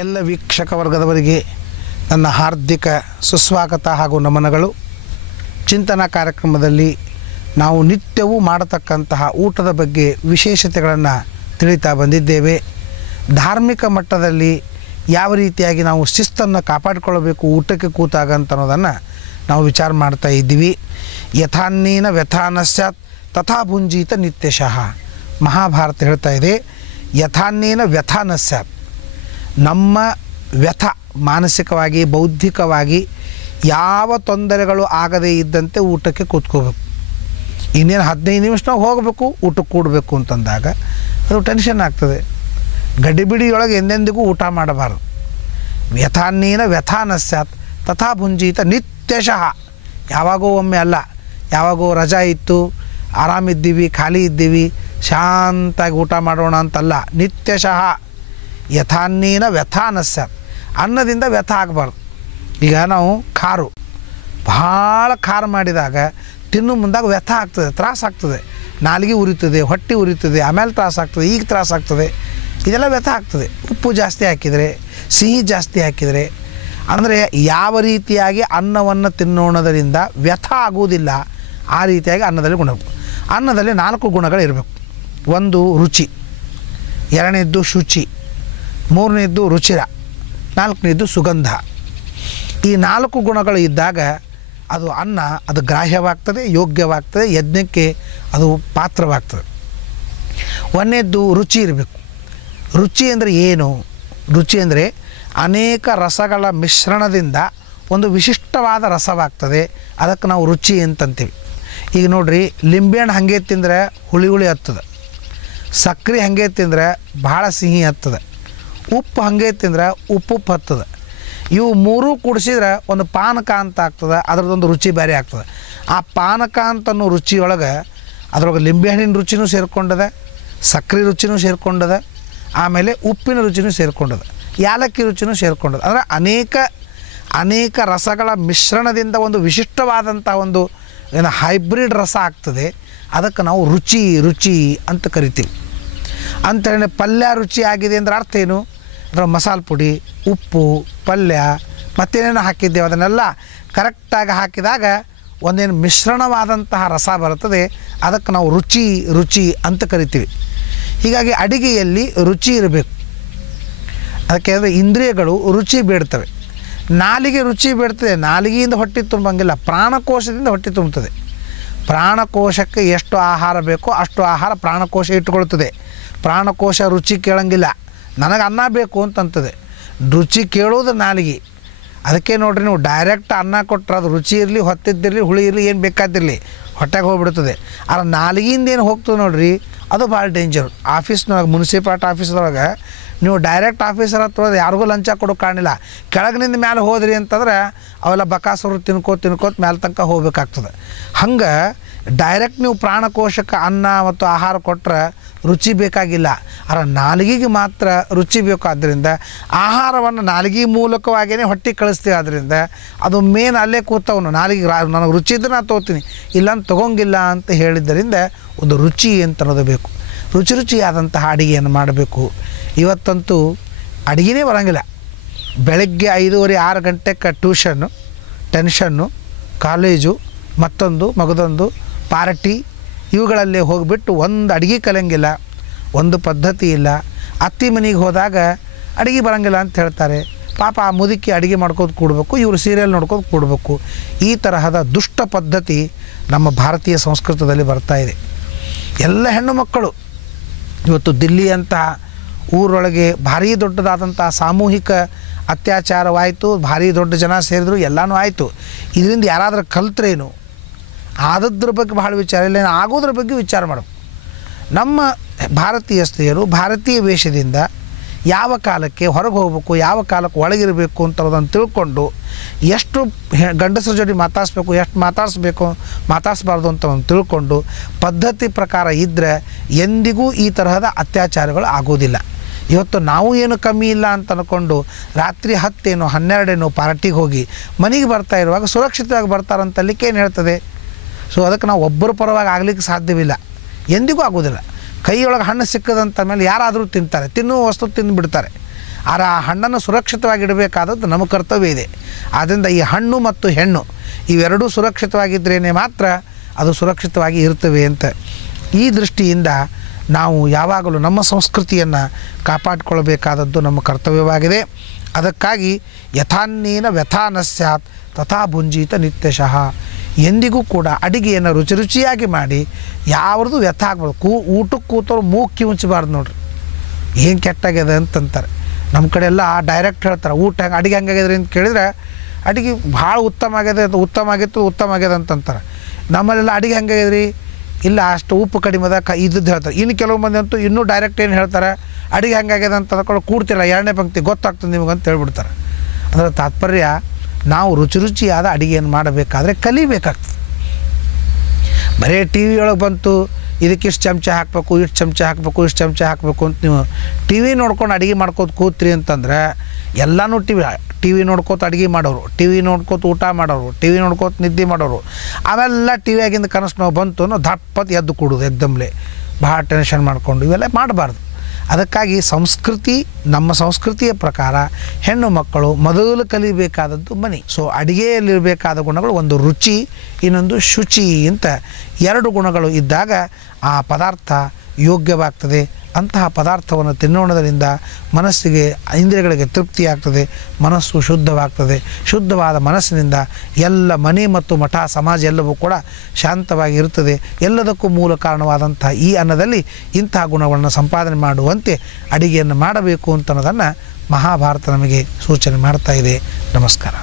ಎಲ್ಲ ವೀಕ್ಷಕ ವರ್ಗದವರಿಗೆ ನನ್ನ ಹಾರ್ದಿಕ ಸುಸ್ವಾಗತ ಹಾಗೂ ನಮನಗಳು. ಚಿಂತನಾ ಕಾರ್ಯಕ್ರಮದಲ್ಲಿ ನಾವು ನಿತ್ಯವೂ ಮಾಡತಕ್ಕಂತಹ ಊಟದ ಬಗ್ಗೆ ವಿಶೇಷತೆಗಳನ್ನು ತಿಳಿತಾ ಬಂದಿದ್ದೇವೆ. ಧಾರ್ಮಿಕ ಮಟ್ಟದಲ್ಲಿ ಯಾವ ರೀತಿಯಾಗಿ ನಾವು ಶಿಸ್ತನ್ನು ಕಾಪಾಡಿಕೊಳ್ಳಬೇಕು ಊಟಕ್ಕೆ ಕೂತಾಗ ಅಂತ ಅನ್ನೋದನ್ನು ನಾವು ವಿಚಾರ ಮಾಡ್ತಾ ಇದ್ದೀವಿ. ಯಥಾನ್ನೀನ ವ್ಯಥಾನ ಸ್ಯಾತ್ ತಥಾ ಭುಂಜೀತ ನಿತ್ಯಶಃ. ಮಹಾಭಾರತ ಹೇಳ್ತಾ ಇದೆ, ಯಥಾನ್ನೀನ ವ್ಯಥಾನ ಸ್ಯಾತ್. ನಮ್ಮ ವ್ಯಥ ಮಾನಸಿಕವಾಗಿ ಬೌದ್ಧಿಕವಾಗಿ ಯಾವ ತೊಂದರೆಗಳು ಆಗದೇ ಇದ್ದಂತೆ ಊಟಕ್ಕೆ ಕೂತ್ಕೋಬೇಕು. ಇನ್ನೇನು 15 ನಿಮಿಷನಾಗ ಹೋಗಬೇಕು, ಊಟಕ್ಕೆ ಕೂಡಬೇಕು ಅಂತಂದಾಗ ಅದು ಟೆನ್ಷನ್ ಆಗ್ತದೆ. ಗಡಿಬಿಡಿಯೊಳಗೆ ಎಂದೆಂದಿಗೂ ಊಟ ಮಾಡಬಾರ್ದು. ವ್ಯಥಾನ್ನೀನ ವ್ಯಥಾನ ಸ್ಯಾತ್ ತಥಾ ಭುಂಜೀತ ನಿತ್ಯಶಃ. ಯಾವಾಗೋ ಒಮ್ಮೆ ಅಲ್ಲ, ಯಾವಾಗೋ ರಜಾ ಇತ್ತು, ಆರಾಮಿದ್ದೀವಿ, ಖಾಲಿ ಇದ್ದೀವಿ, ಶಾಂತಾಗಿ ಊಟ ಮಾಡೋಣ ಅಂತಲ್ಲ. ನಿತ್ಯಶಃ ಯಥಾನ್ನೀನ ವ್ಯಥಾನ ಸ್ಯಾತ್. ಅನ್ನದಿಂದ ವ್ಯಥ ಆಗಬಾರ್ದು. ಈಗ ನಾವು ಭಾಳ ಖಾರ ಮಾಡಿದಾಗ ತಿನ್ನು ಮುಂದಾಗ ವ್ಯಥ ಆಗ್ತದೆ, ತ್ರಾಸ ಆಗ್ತದೆ. ನಾಲಿಗೆ ಉರಿತದೆ, ಹೊಟ್ಟೆ ಉರಿತದೆ, ಆಮೇಲೆ ತ್ರಾಸ ಆಗ್ತದೆ, ಈಗ ತ್ರಾಸ ಆಗ್ತದೆ. ಇದೆಲ್ಲ ವ್ಯಥ ಆಗ್ತದೆ. ಉಪ್ಪು ಜಾಸ್ತಿ ಹಾಕಿದರೆ, ಸಿಹಿ ಜಾಸ್ತಿ ಹಾಕಿದರೆ, ಅಂದರೆ ಯಾವ ರೀತಿಯಾಗಿ ಅನ್ನವನ್ನು ತಿನ್ನೋಣದರಿಂದ ವ್ಯಥ ಆಗುವುದಿಲ್ಲ ಆ ರೀತಿಯಾಗಿ ಅನ್ನದಲ್ಲಿ ಗುಣ. ಅನ್ನದಲ್ಲಿ 4 ಗುಣಗಳಿರಬೇಕು. 1 ರುಚಿ, 2ನೇದ್ದು ಶುಚಿ, 3ನೇದ್ದು ರುಚಿರ, 4ನೇದ್ದು ಸುಗಂಧ. ಈ 4 ಗುಣಗಳು ಇದ್ದಾಗ ಅದು ಅನ್ನ ಅದು ಗ್ರಾಹ್ಯವಾಗ್ತದೆ, ಯೋಗ್ಯವಾಗ್ತದೆ, ಯಜ್ಞಕ್ಕೆ ಅದು ಪಾತ್ರವಾಗ್ತದೆ. 1ನೇದ್ದು ರುಚಿ ಇರಬೇಕು. ರುಚಿ ಅಂದರೆ ಏನು? ರುಚಿ ಅಂದರೆ ಅನೇಕ ರಸಗಳ ಮಿಶ್ರಣದಿಂದ ಒಂದು ವಿಶಿಷ್ಟವಾದ ರಸವಾಗ್ತದೆ. ಅದಕ್ಕೆ ನಾವು ರುಚಿ ಅಂತಂತೀವಿ. ಈಗ ನೋಡ್ರಿ, ಲಿಂಬೆಹಣ್ಣು ಹಾಗೆ ತಿಂದರೆ ಹುಳಿ ಹುಳಿ ಹತ್ತದ, ಸಕ್ಕರೆ ಹಾಗೆ ತಿಂದರೆ ಭಾಳ ಸಿಹಿ ಹತ್ತದ, ಉಪ್ಪು ಹಾಗೆ ತಿಂದರೆ ಉಪ್ಪು ಹತ್ತದ. ಇವು 3 ಕೂಡಿಸಿದ್ರೆ ಒಂದು ಪಾನಕ ಅಂತ ಆಗ್ತದೆ. ಅದರದ್ದೊಂದು ರುಚಿ ಬೇರೆ ಆಗ್ತದೆ. ಆ ಪಾನಕ ಅಂತನೋ ರುಚಿಯೊಳಗೆ ಅದರೊಳಗೆ ಲಿಂಬೆಹಣ್ಣಿನ ರುಚಿನೂ ಸೇರಿಕೊಂಡದೆ, ಸಕ್ಕರೆ ರುಚಿನೂ ಸೇರಿಕೊಂಡದೆ, ಆಮೇಲೆ ಉಪ್ಪಿನ ರುಚಿನೂ ಸೇರಿಕೊಂಡದೆ, ಯಾಲಕ್ಕಿ ರುಚಿನೂ ಸೇರಿಕೊಂಡದೆ. ಅಂದರೆ ಅನೇಕ ರಸಗಳ ಮಿಶ್ರಣದಿಂದ ಒಂದು ವಿಶಿಷ್ಟವಾದಂಥ ಒಂದು ಏನು ಹೈಬ್ರಿಡ್ ರಸ ಆಗ್ತದೆ. ಅದಕ್ಕೆ ನಾವು ರುಚಿ ಅಂತ ಕರಿತೀವಿ. ಅಂಥೇಳಿ ಪಲ್ಯ ರುಚಿ ಆಗಿದೆ ಅಂದರೆ ಅರ್ಥ ಏನು? ಅದರ ಮಸಾಲೆ ಪುಡಿ, ಉಪ್ಪು, ಪಲ್ಯ ಮತ್ತೇನೇನು ಹಾಕಿದ್ದೇವೆ ಅದನ್ನೆಲ್ಲ ಕರೆಕ್ಟಾಗಿ ಹಾಕಿದಾಗ ಒಂದೇನು ಮಿಶ್ರಣವಾದಂತಹ ರಸ ಬರುತ್ತದೆ. ಅದಕ್ಕೆ ನಾವು ರುಚಿ ಅಂತ ಕರಿತೀವಿ. ಹೀಗಾಗಿ ಅಡಿಗೆಯಲ್ಲಿ ರುಚಿ ಇರಬೇಕು. ಅದಕ್ಕೆ ಅಂದರೆ ಇಂದ್ರಿಯಗಳು ರುಚಿ ಬೇಡ್ತವೆ. ನಾಲಿಗೆ ರುಚಿ ಬೇಡ್ತದೆ. ನಾಲಿಗೆಯಿಂದ ಹೊಟ್ಟೆ ತುಂಬಂಗಿಲ್ಲ, ಪ್ರಾಣಕೋಶದಿಂದ ಹೊಟ್ಟೆ ತುಂಬುತ್ತದೆ. ಪ್ರಾಣಕೋಶಕ್ಕೆ ಎಷ್ಟು ಆಹಾರ ಬೇಕೋ ಅಷ್ಟು ಆಹಾರ ಪ್ರಾಣಕೋಶ ಇಟ್ಟುಕೊಳ್ತದೆ. ಪ್ರಾಣಕೋಶ ರುಚಿ ಕೇಳಂಗಿಲ್ಲ. ನನಗೆ ಅನ್ನ ಬೇಕು ಅಂತಂತದೆ. ರುಚಿ ಕೇಳೋದು ನಾಲಿಗೆ. ಅದಕ್ಕೆ ನೋಡ್ರಿ, ನೀವು ಡೈರೆಕ್ಟ್ ಅನ್ನ ಕೊಟ್ಟರೆ ಅದು ರುಚಿ ಇರಲಿ, ಹೊತ್ತಿದ್ದಿರಲಿ, ಹುಳಿ ಇರಲಿ, ಏನು ಬೇಕಾದಿರಲಿ ಹೊಟ್ಟೆಗೆ ಹೋಗ್ಬಿಡ್ತದೆ. ಆದ್ರೆ ನಾಲಿಗೆಯಿಂದ ಏನು ಹೋಗ್ತದೆ ನೋಡ್ರಿ, ಅದು ಭಾಳ ಡೇಂಜರು. ಆಫೀಸ್ನೊಳಗೆ, ಮುನ್ಸಿಪಾಲ್ಟಿ ಆಫೀಸ್ದೊಳಗೆ ನೀವು ಡೈರೆಕ್ಟ್ ಆಫೀಸರ್ ಹತ್ರ ಯಾರಿಗೂ ಲಂಚ ಕೊಡೋಕೆ ಕಾಣಿಲ್ಲ. ಕೆಳಗಿನಿಂದ ಮೇಲೆ ಹೋದ್ರಿ ಅಂತಂದ್ರೆ ಅವೆಲ್ಲ ಬಕಾಸರು ತಿನ್ಕೋತ ಮೇಲೆ ತನಕ ಹೋಗ್ಬೇಕಾಗ್ತದೆ. ಹಂಗೆ ಡೈರೆಕ್ಟ್ ನೀವು ಪ್ರಾಣಕೋಶಕ್ಕೆ ಅನ್ನ ಮತ್ತು ಆಹಾರ ಕೊಟ್ಟರೆ ರುಚಿ ಬೇಕಾಗಿಲ್ಲ. ಆದರೆ ನಾಲಿಗೆಗೆ ಮಾತ್ರ ರುಚಿ ಬೇಕಾದ್ದರಿಂದ ಆಹಾರವನ್ನು ನಾಲಿಗೆ ಮೂಲಕವಾಗಿಯೇ ಹೊಟ್ಟೆ ಕಳಿಸ್ತೀವಿ. ಆದ್ದರಿಂದ ಅದು ಮೇನ್ ಅಲ್ಲೇ ಕೂತವನು ನಾಲಿಗೆ. ನನಗೆ ರುಚಿ ಇದ್ರೆ ನಾನು ತೊಗೋತೀನಿ, ಇಲ್ಲಾಂತ ತೊಗೊಂಗಿಲ್ಲ ಅಂತ ಹೇಳಿದ್ದರಿಂದ ಒಂದು ರುಚಿ ಅಂತ ಅನ್ನೋದು ಬೇಕು. ರುಚಿಯಾದಂತಹ ಅಡುಗೆಯನ್ನು ಮಾಡಬೇಕು. ಇವತ್ತಂತೂ ಅಡುಗೆನೇ ಬರೋಂಗಿಲ್ಲ. ಬೆಳಗ್ಗೆ 5:30-6 ಗಂಟೆಗೆ ಟ್ಯೂಷನ್ನು, ಟೆನ್ಷನ್ನು, ಕಾಲೇಜು, ಮಗದೊಂದು ಪಾರ್ಟಿ, ಇವುಗಳಲ್ಲೇ ಹೋಗಿಬಿಟ್ಟು ಒಂದು ಅಡುಗೆ ಕಲಿಯಂಗಿಲ್ಲ, ಒಂದು ಪದ್ಧತಿ ಇಲ್ಲ. ಅತ್ತಿ ಮನೆಗೆ ಹೋದಾಗ ಅಡುಗೆ ಬರೋಂಗಿಲ್ಲ ಅಂತ ಹೇಳ್ತಾರೆ. ಪಾಪ ಆ ಮುದುಕಿ ಅಡುಗೆ ಮಾಡ್ಕೋದು ಕೂಡಬೇಕು, ಇವರು ಸೀರಿಯಲ್ ನೋಡ್ಕೋದು ಕೂಡಬೇಕು. ಈ ತರಹದ ದುಷ್ಟ ಪದ್ಧತಿ ನಮ್ಮ ಭಾರತೀಯ ಸಂಸ್ಕೃತದಲ್ಲಿ ಬರ್ತಾ ಇದೆ. ಎಲ್ಲ ಹೆಣ್ಣು ಮಕ್ಕಳು ಇವತ್ತು ದಿಲ್ಲಿ ಅಂತ ಊರೊಳಗೆ ಭಾರೀ ದೊಡ್ಡದಾದಂಥ ಸಾಮೂಹಿಕ ಅತ್ಯಾಚಾರವಾಯಿತು. ಭಾರೀ ದೊಡ್ಡ ಜನ ಸೇರಿದ್ರು, ಎಲ್ಲನೂ ಆಯಿತು. ಇದರಿಂದ ಯಾರಾದರೂ ಕಲ್ತ್ರೇನು? ಆದದ್ರ ಬಗ್ಗೆ ಭಾಳ ವಿಚಾರ ಇಲ್ಲ, ಆಗೋದ್ರ ಬಗ್ಗೆ ವಿಚಾರ ಮಾಡಬೇಕು. ನಮ್ಮ ಭಾರತೀಯ ಸ್ತ್ರೀಯರು ಭಾರತೀಯ ವೇಷದಿಂದ ಯಾವ ಕಾಲಕ್ಕೆ ಹೊರಗೆ ಹೋಗಬೇಕು, ಯಾವ ಕಾಲಕ್ಕೆ ಒಳಗಿರಬೇಕು ಅಂತದನ್ನು ತಿಳ್ಕೊಂಡು ಎಷ್ಟು ಗಂಡಸರ ಜೊತೆ ಮಾತಾಡಿಸ್ಬೇಕು, ಎಷ್ಟು ಮಾತಾಡಿಸ್ಬಾರ್ದು ಅಂತ ತಿಳ್ಕೊಂಡು ಪದ್ಧತಿ ಪ್ರಕಾರ ಇದ್ದರೆ ಎಂದಿಗೂ ಈ ತರಹದ ಅತ್ಯಾಚಾರಗಳು ಆಗೋದಿಲ್ಲ. ಇವತ್ತು ನಾವು ಏನು ಕಮ್ಮಿ ಇಲ್ಲ ಅಂತ ಅಂದ್ಕೊಂಡು ರಾತ್ರಿ 10 12 ಪಾರ್ಟಿಗೆ ಹೋಗಿ ಮನೆಗೆ ಬರ್ತಾ ಇರುವಾಗ ಸುರಕ್ಷಿತವಾಗಿ ಬರ್ತಾರಂತಲ್ಲಿಕ್ಕೆ ಏನು ಹೇಳ್ತದೆ? ಸೊ ಅದಕ್ಕೆ ನಾವು ಒಬ್ಬರ ಪರವಾಗಿ ಆಗಲಿಕ್ಕೆ ಸಾಧ್ಯವಿಲ್ಲ, ಎಂದಿಗೂ ಆಗೋದಿಲ್ಲ. ಕೈಯೊಳಗೆ ಹಣ್ಣು ಸಿಕ್ಕದಂತ ಮೇಲೆ ಯಾರಾದರೂ ತಿಂತಾರೆ, ತಿನ್ನುವ ವಸ್ತು ತಿಂದುಬಿಡ್ತಾರೆ. ಆದರೆ ಆ ಹಣ್ಣನ್ನು ಸುರಕ್ಷಿತವಾಗಿಡಬೇಕಾದದ್ದು ನಮ್ಮ ಕರ್ತವ್ಯ ಇದೆ. ಆದ್ದರಿಂದ ಈ ಹಣ್ಣು ಮತ್ತು ಹೆಣ್ಣು ಇವೆರಡೂ ಸುರಕ್ಷಿತವಾಗಿದ್ದರೇ ಮಾತ್ರ ಅದು ಸುರಕ್ಷಿತವಾಗಿ ಇರ್ತವೆ ಅಂತ ಈ ದೃಷ್ಟಿಯಿಂದ ನಾವು ಯಾವಾಗಲೂ ನಮ್ಮ ಸಂಸ್ಕೃತಿಯನ್ನು ಕಾಪಾಡಿಕೊಳ್ಳಬೇಕಾದದ್ದು ನಮ್ಮ ಕರ್ತವ್ಯವಾಗಿದೆ. ಅದಕ್ಕಾಗಿ ಯಥಾನ್ನೇನ ವ್ಯಥಾ ನ ಸ್ಯಾತ್ ತಥಾ ಭುಂಜೀತ ನಿತ್ಯಶಃ. ಎಂದಿಗೂ ಕೂಡ ಅಡಿಗೆಯನ್ನು ರುಚಿಯಾಗಿ ಮಾಡಿ ಯಾವ್ದು ವ್ಯಥ ಆಗಬಾರ್ದು. ಊಟಕ್ಕೆ ಕೂತವ್ರು ಮೂಕ್ಕಿ ಉಂಚಬಾರ್ದು ನೋಡ್ರಿ, ಏನು ಕೆಟ್ಟಾಗ್ಯದ ಅಂತಂತಾರೆ. ನಮ್ಮ ಕಡೆ ಎಲ್ಲ ಡೈರೆಕ್ಟ್ ಹೇಳ್ತಾರೆ ಊಟ ಅಡುಗೆ ಹೆಂಗಾಗ್ಯದ್ರಿ ಅಂತ ಕೇಳಿದ್ರೆ ಅಡುಗೆ ಭಾಳ ಉತ್ತಮ ಆಗ್ಯದ ಅಂತಂತಾರೆ. ನಮ್ಮಲ್ಲೆಲ್ಲ ಅಡುಗೆ ಹೆಂಗಾಗ್ಯದ್ರಿ, ಇಲ್ಲ ಅಷ್ಟು ಉಪ್ಪು ಕಡಿಮೆ ಅದ ಇದ್ದದ್ದು ಹೇಳ್ತಾರೆ. ಇನ್ನು ಕೆಲವು ಮಂದಿ ಅಂತೂ ಇನ್ನೂ ಡೈರೆಕ್ಟ್ ಏನು ಹೇಳ್ತಾರೆ, ಅಡುಗೆ ಹೆಂಗಾಗ್ಯದ ಅಂತ ಅಂದ್ಕೊಂಡು ಕೂಡ್ತಿಲ್ಲ, ಎರಡನೇ ಪಂಕ್ತಿ ಗೊತ್ತಾಗ್ತದೆ ನಿಮಗೆ ಅಂತ ಹೇಳ್ಬಿಡ್ತಾರೆ. ಅದರ ತಾತ್ಪರ್ಯ ನಾವು ರುಚಿಯಾದ ಅಡುಗೆಯನ್ನು ಮಾಡಬೇಕಾದ್ರೆ ಕಲಿಬೇಕಾಗ್ತದೆ. ಬರೀ ಟಿ ವಿ ಒಳಗೆ ಬಂತು ಇದಕ್ಕೆ ಇಷ್ಟು ಚಮಚ ಹಾಕಬೇಕು, ಇಷ್ಟು ಚಮಚ ಹಾಕಬೇಕು ಅಂತ ನೀವು ಟಿ ವಿ ನೋಡ್ಕೊಂಡು ಅಡುಗೆ ಮಾಡ್ಕೋತ ಕೂತ್ರಿ ಅಂತಂದ್ರೆ ಎಲ್ಲನೂ ಟಿ ವಿ ನೋಡ್ಕೋತ ಅಡುಗೆ ಮಾಡೋರು, ಟಿ ವಿ ನೋಡ್ಕೋತ ಊಟ ಮಾಡೋರು, ಟಿ ವಿ ನೋಡ್ಕೋತ ನಿದ್ದೆ ಮಾಡೋರು. ಅವೆಲ್ಲ ಟಿ ವಿ ಆಗಿಂದ ಕನಸು ನಾವು ಬಂತು ಅನ್ನೋ ದಪ್ಪತ್ತು ಎದ್ದು ಕೊಡೋದು ಎದ್ದಮ್ಲೆ ಭಾಳ ಟೆನ್ಷನ್ ಮಾಡಿಕೊಂಡು ಇವೆಲ್ಲ ಮಾಡಬಾರ್ದು. ಅದಕ್ಕಾಗಿ ನಮ್ಮ ಸಂಸ್ಕೃತಿಯ ಪ್ರಕಾರ ಹೆಣ್ಣು ಮಕ್ಕಳು ಮೊದಲು ಕಲಿಬೇಕಾದದ್ದು ಮನೆ. ಸೊ ಅಡುಗೆಯಲ್ಲಿರಬೇಕಾದ ಗುಣಗಳು ಒಂದು ರುಚಿ, ಇನ್ನೊಂದು ಶುಚಿ ಅಂತ ಎರಡು ಗುಣಗಳು ಇದ್ದಾಗ ಆ ಪದಾರ್ಥ ಯೋಗ್ಯವಾಗ್ತದೆ. ಅಂತಹ ಪದಾರ್ಥವನ್ನು ತಿನ್ನೋಣದರಿಂದ ಮನಸ್ಸಿಗೆ ಇಂದ್ರಿಯಗಳಿಗೆ ತೃಪ್ತಿ ಆಗ್ತದೆ, ಮನಸ್ಸು ಶುದ್ಧವಾಗ್ತದೆ. ಶುದ್ಧವಾದ ಮನಸ್ಸಿನಿಂದ ಎಲ್ಲ ಮನೆ ಮತ್ತು ಮಠ ಸಮಾಜ ಎಲ್ಲವೂ ಕೂಡ ಶಾಂತವಾಗಿ ಇರುತ್ತದೆ. ಎಲ್ಲದಕ್ಕೂ ಮೂಲ ಕಾರಣವಾದಂಥ ಈ ಅನ್ನದಲ್ಲಿ ಇಂತಹ ಗುಣಗಳನ್ನು ಸಂಪಾದನೆ ಮಾಡುವಂತೆ ಅಡಿಗೆಯನ್ನು ಮಾಡಬೇಕು ಅಂತ ಅನ್ನೋದನ್ನು ಮಹಾಭಾರತ ನಮಗೆ ಸೂಚನೆ ಮಾಡ್ತಾ ಇದೆ. ನಮಸ್ಕಾರ.